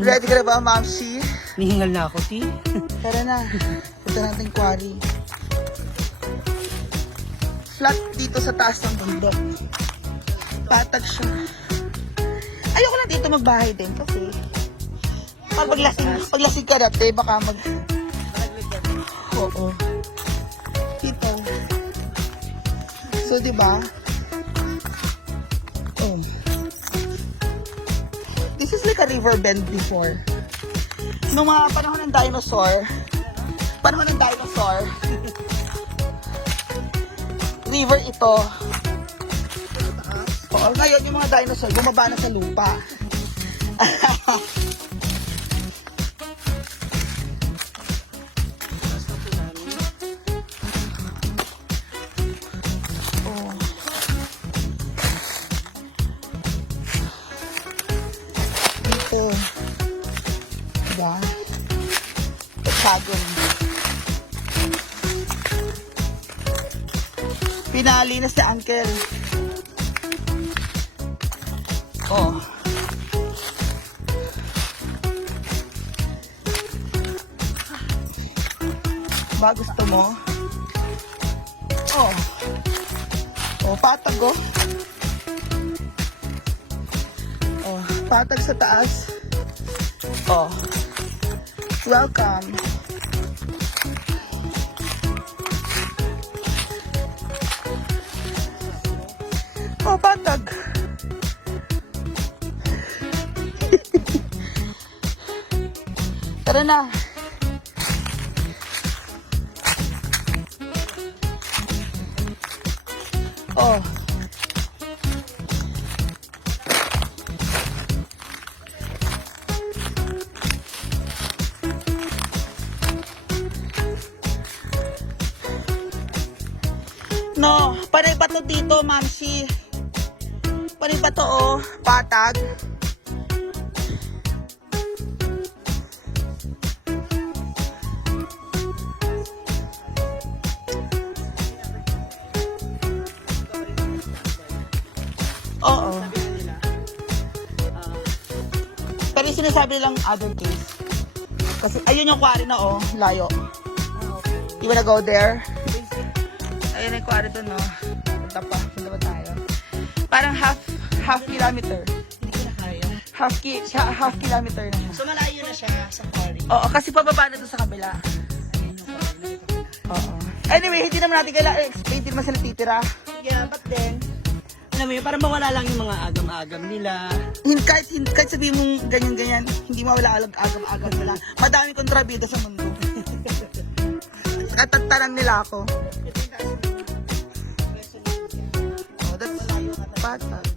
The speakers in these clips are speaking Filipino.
Ready ka na ba, Mamshi? Nihingal na ako, Ti. Tara na. Punta natin yung quarry. Flat dito sa taas ng bundok. Patag siya. Ayoko lang dito magbahay din kasi paglasing ka dati, baka Oo. Dito. So, diba? Oh. This is like a river bend before. Nung mga panahon ng dinosaur, river ito. Oo, ngayon yung mga dinosaur, bumaba na sa lupa. Oh. Dito. Diba? Hexagon. Pinali na si Uncle. Oh. Ba, gusto mo? Oh. Oh, patag oh. Oh, patag sa taas. Oh. Welcome. Oh, patag. Tara na. Oh. No, panay pa to dito, Mamshi. Panay pa to, oh. Patag. Oo. Pero yung sinasabi nilang other case. Kasi ayun yung quarry na, oh. Layo. You wanna go there? Ayun yung quarry doon, no? Punta pa tayo. Parang half kilometer. Hindi ko na kaya. Half kilometer na siya. So, malayo na siya sa quarry. Oo, kasi pababa na doon sa kabila. Oo. Anyway, hindi naman natin kailangan explain. Hindi naman sila titira. Yeah, but then, alam mo yun, parang mawala lang yung mga agam-agam nila. Kahit sabihin mong ganyan-ganyan, hindi mawala agam-agam nila. Madaming kontrabida sa mundo. Katantanan nila ako. Oh, that's patag.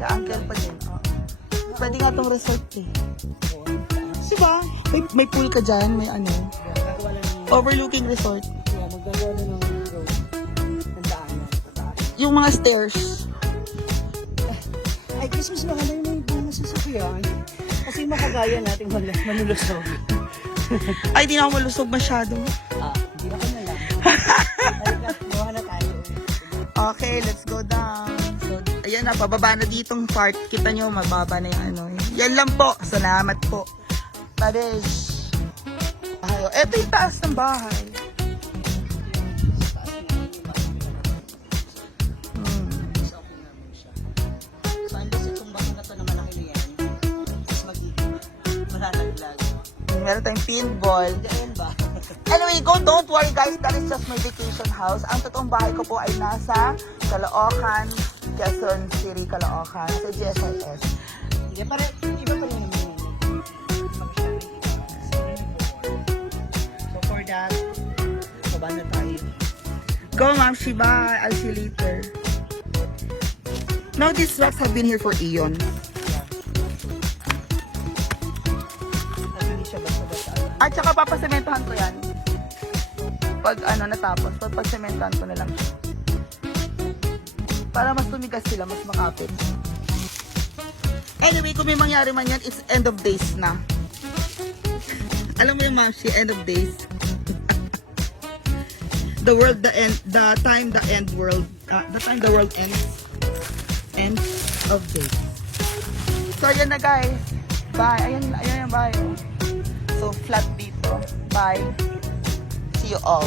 Ka-uncle pa din. Oh. Pwede nga itong resort eh. Diba? May pool ka dyan, may ano. Overlooking resort. Yeah, magagawa na ng road. Ng daanan. Yung mga stairs. Ay, Christmas maganda yung mga masasakyan. Kasi makagaya natin manulusog. Ay, di na ako malusog masyado. Hindi na ko na lang. Halika, gawa na tayo. Okay, let's go down. So, ayan na, pababa na ditong part. Kita nyo, mababa na yung ano. Yan lang po. Salamat po. Pares. Ayo, eto yung taas ng bahay. So, unless itong bago na to na malaki na yan, mas malalaglag. Meron tayong pinball. Diyan ba? Anyway, don't worry guys, that is just my vacation house. Ang totoong bahay ko po ay nasa Caloocan, Quezon City, Caloocan, sa GSIS. Sige, iba pa rin naman yun. So, for that, baba na tayo. Go, Ma'am Shiba. I'll see you later. Now, these rocks have been here for eons. Hindi siya basta-basta. At saka papasementahan ko yan. Pag ano natapos, papasementahan ko na lang siya. Para mas tumigas sila, mas makapit. Anyway, kung may mangyari man yan, it's end of days na. Alam mo yung Mamshi, end of days. The world, the end, the time the world ends of days. So, ayan na guys. Bye. Ayan yung bye. Oh. So, flat dito. Bye. See you all.